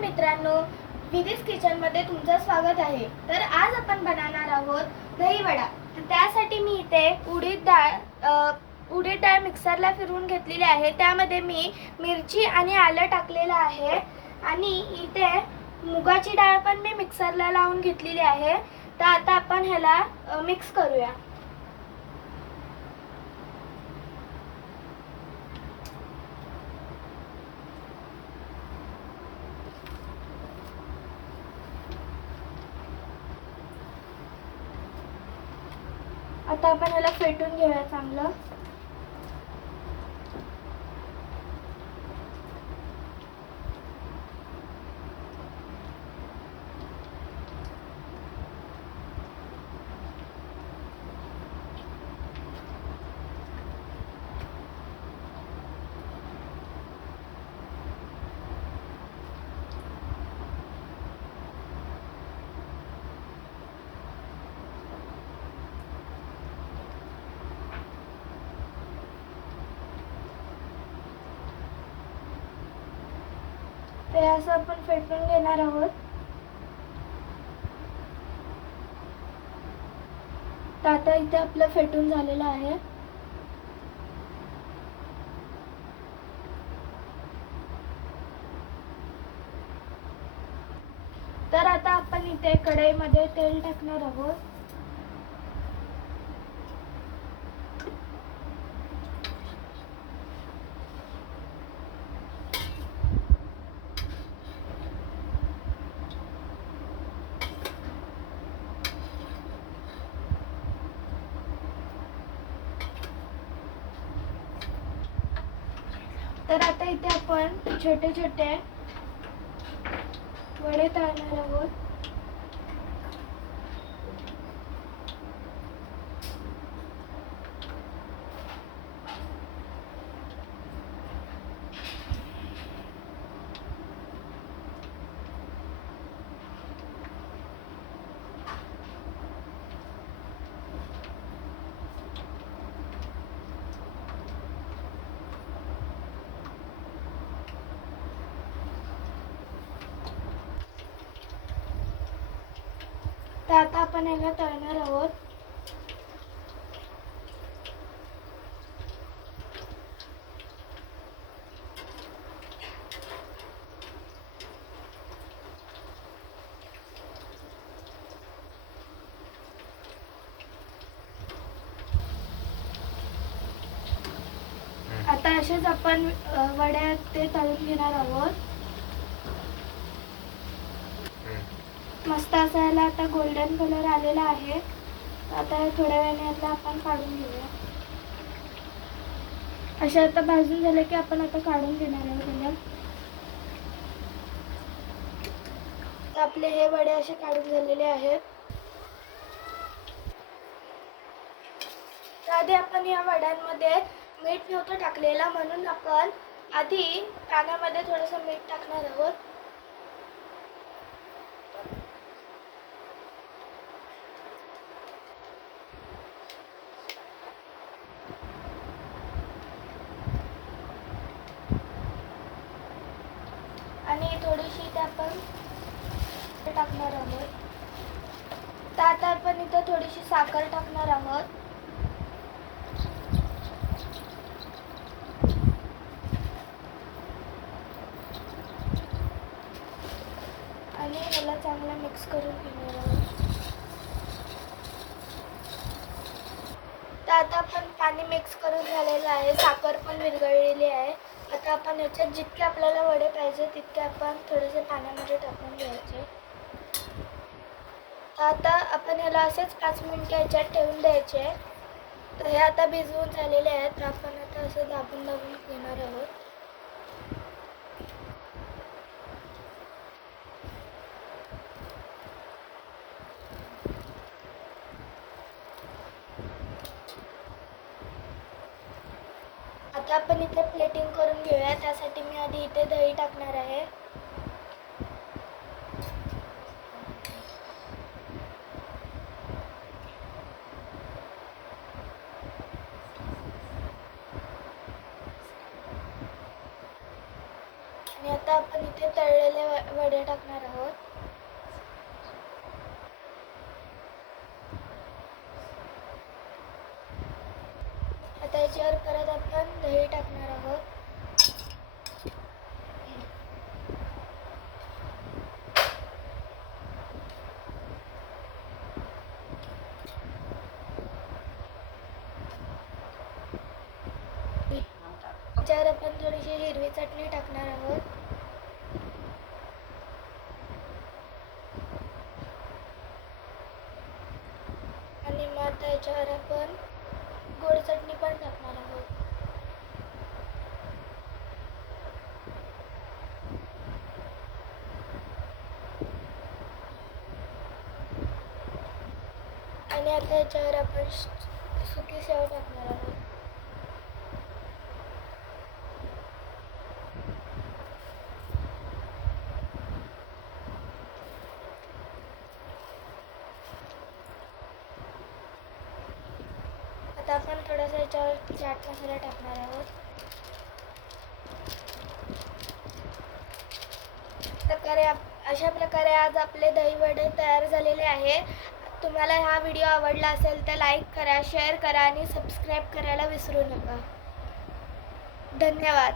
मित्रांनो, विधीज किचनमध्ये तुमचं स्वागत आहे। तर आज आपण बनवणार आहोत दही वडा। तर त्यासाठी मी इथे उडीद डाळ मिक्सरला फिरवून घेतलेली आहे। त्यामध्ये मी मिरची आणि आलं टाकलेलं आहे आणि इथे मुगाची डाळ पण मी मिक्सरला लावून घेतलेली आहे। तर आता आपण ह्याला मिक्स करूया। आता आपण ह्याला फेटून घेऊया चांगलं। ते असं आपण फेटून घेणार आहोत। तर आता इथे आपलं फेटून झालेलं आहे। तर आता आपण इथे कढईमध्ये तेल टाकणार आहोत। तर आता इथे आपण छोटे छोटे वडे तळणार आहोत। तर आता आपण याला तळणार आहोत। आता असेच आपण वड्या ते तळून घेणार आहोत। मस्त असा याला आता गोल्डन कलर आलेला आहे। आता थोड्या वेळाने यातला आपण काढून घेऊया। अशा आता भाजून झाले की आपण आता काढून घेणार आहोत त्याला। तर आपले हे वडे असे काढून झालेले आहेत। तर आधी आपण या वड्यांमध्ये मीठ नव्हतं टाकलेला, म्हणून आपण आधी पाण्यामध्ये थोडंसं मीठ टाकणार आहोत। आणि थोडीशी इथे आपण टाकणार आहोत। तर आता आपण इथे थोडीशी साखर टाकणार आहोत। आणि ह्याला चांगलं मिक्स करून घेणार आहोत। तर आता आपण पाणी मिक्स करून झालेलं आहे, साखर पण विरघळलेली आहे। आता आपण याच्यात जितके आपल्याला वडे पाहिजे तितके आपण थोडेसे पाण्यामध्ये टाकून घ्यायचे। आता आपण ह्याला असेच 5 मिनिटं याच्यात ठेवून द्यायचे। तर हे आता भिजवून झालेले आहेत। तर आपण आता असं दाबून दाबून घेणार आहोत। आता आपण इथे प्लेटिंग करून घेऊया। त्यासाठी मी आधी इथे दही टाकणार आहे। आणि आता आपण इथे तळलेले वडे टाकणार आहोत. आता याच्यावर परत आपण दही टाकणार आहोत. त्याच्यावर आपण थोडीशी हिरवी चटणी टाकणार आहोत. आणि मग त्याच्यावर आपण गोड चटणी पण टाकणार आहोत. आणि आता याच्यावर आपण सुकी शेव टाकणार आहोत. आता आपण थोडासा याच्यावर चाट मसाला टाकणार आहोत. अशा प्रकारे आज आपले दही वडे तयार झालेले आहे. तुम्हाला हा व्हिडिओ आवडला असेल तर लाईक करा, शेअर करा आणि सबस्क्राईब करायला विसरू नका. धन्यवाद.